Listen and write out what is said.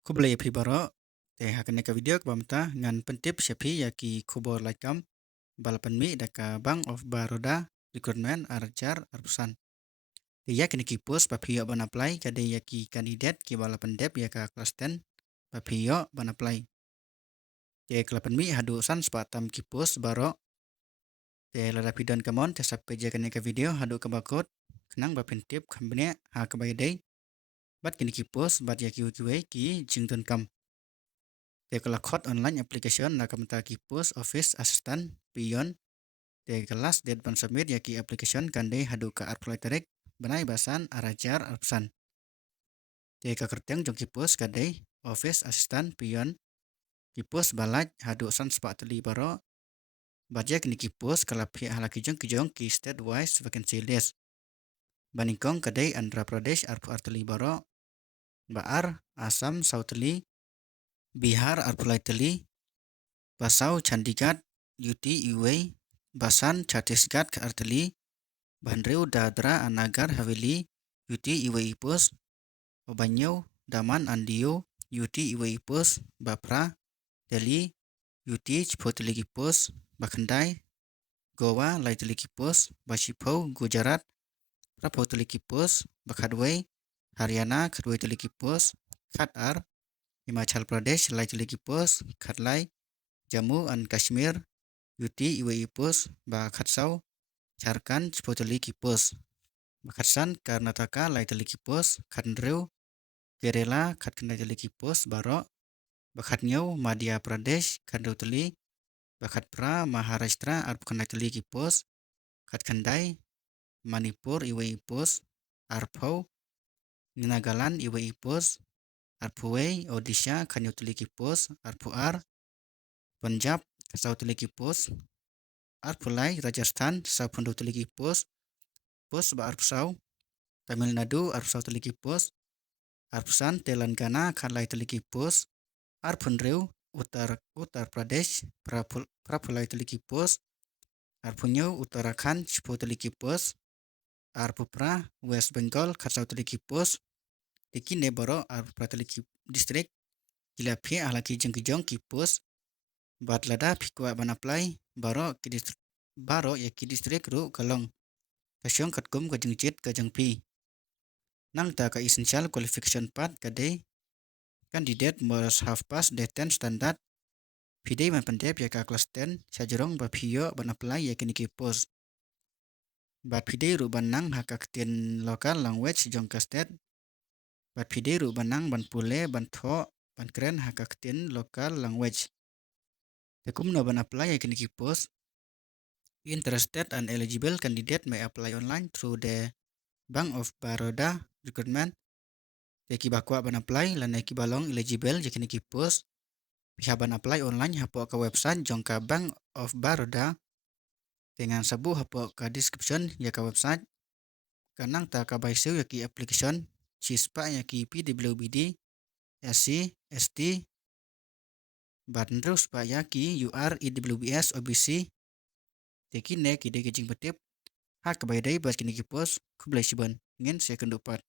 Kublai pribaro te hakane ka video bamta ngan pentip syafi yaki kubor laikam balapan mi daka Bank of Baroda recruitment arjar arpusan. Te yakini kipus papiyo ban apply kade yaki kandidat ki balapan dep yaka kelas 10 papiyo ban apply. Te kelapan mi hadu san spatam kipus baro te lada pidon kamon te sap kerja kane ka video hadu kabakot kenang bapentip kambene ha kabayday bat kini kipus bat yaki wikiwe ki jington kam. Te kelakot online application na kamta ki post office assistant pion te kelas det ban submit yaki application kande hadu ka apply terek banai basan arajar arpsan. Te kakerteng jong ki post kade office assistant pion ki post balaj hadu san spa teli baro bajek ni ki post kalaphi halaki jong ki state wise vacancy list. Baningkong kade Andhra Pradesh arpu arteli baro baar Assam sauteli Bihar arpulai teli Basau Chandigarh UT UA Basan Chhattisgarh ke arteli Bandreu Dadra Anagar Haveli UT UA Ipus Obanyau Daman and Diu UT UA Ipus Bapra Delhi UT Chipoteli Ipus Bakandai Goa Laiteli Ipus Bashipau Gujarat Prapoteli Ipus Bakhadway Haryana Khadway Teli Ipus Khatar Himachal Pradesh Laiteli Ipus Khatlai Jammu and Kashmir UT UAE Pus ba Khatsau Jharkhand Chipoteli Kipus Bakhatsan Karnataka Laiteli Kipus Khandreu Kerala Khatkanai Kipus Baro Bakhatnyau Madhya Pradesh Khandreu Teli Bakhatpra Maharashtra Arpkanai Teli Kipus Khatkandai Manipur UAE Pus Arpau Nagaland UAE Pus Arpuwei Odisha Khanyu Teli Kipus Arpuar Punjab Kasau Teli Kipus Arpulai Rajasthan Sapundu Teliki Pos ba Arpsau Tamil Nadu Arpsau Teliki Pos Arpsan Telangana Khanlai Teliki Pos Arpunreu Uttar Pradesh Prapulai Teliki Pos Arpunyau Uttarakhand Chipo Teliki Pos Arpupra West Bengal Khatsau Teliki Pos Tiki Neboro Arpra Teliki District Kilaphi Alaki Jengkijong Kipos Batlada Pikwa Banaplai Baro yaki distrik ru kalong kasyong katkum kajeng jit kajeng pi nang ta ka essential qualification part kade candidate must have passed the 10 standard pide man pandep yaka kelas 10 sajrong ba phiyo ban apply yaki niki post bat pide ru banang hakaktin local language jong ka state bat pide ru banang ban pule ban tho ban kren hakaktin local language tekum no ban apply yaki niki post. Interested and eligible candidate may apply online through the Bank of Baroda recruitment. Teki bakwa ban apply lan neki balong eligible jekini ki post. Pihak ban apply online hapo ka website jongka Bank of Baroda dengan sabu hapo ka description ya ka website. Kanang ta ka baisiu yaki application CISPA yaki PWBD SC ST Bandrus pa yaki UR EWBS OBC teki ne kide kejing betip hak bayday bas kini kipos kublai siban ngin second upat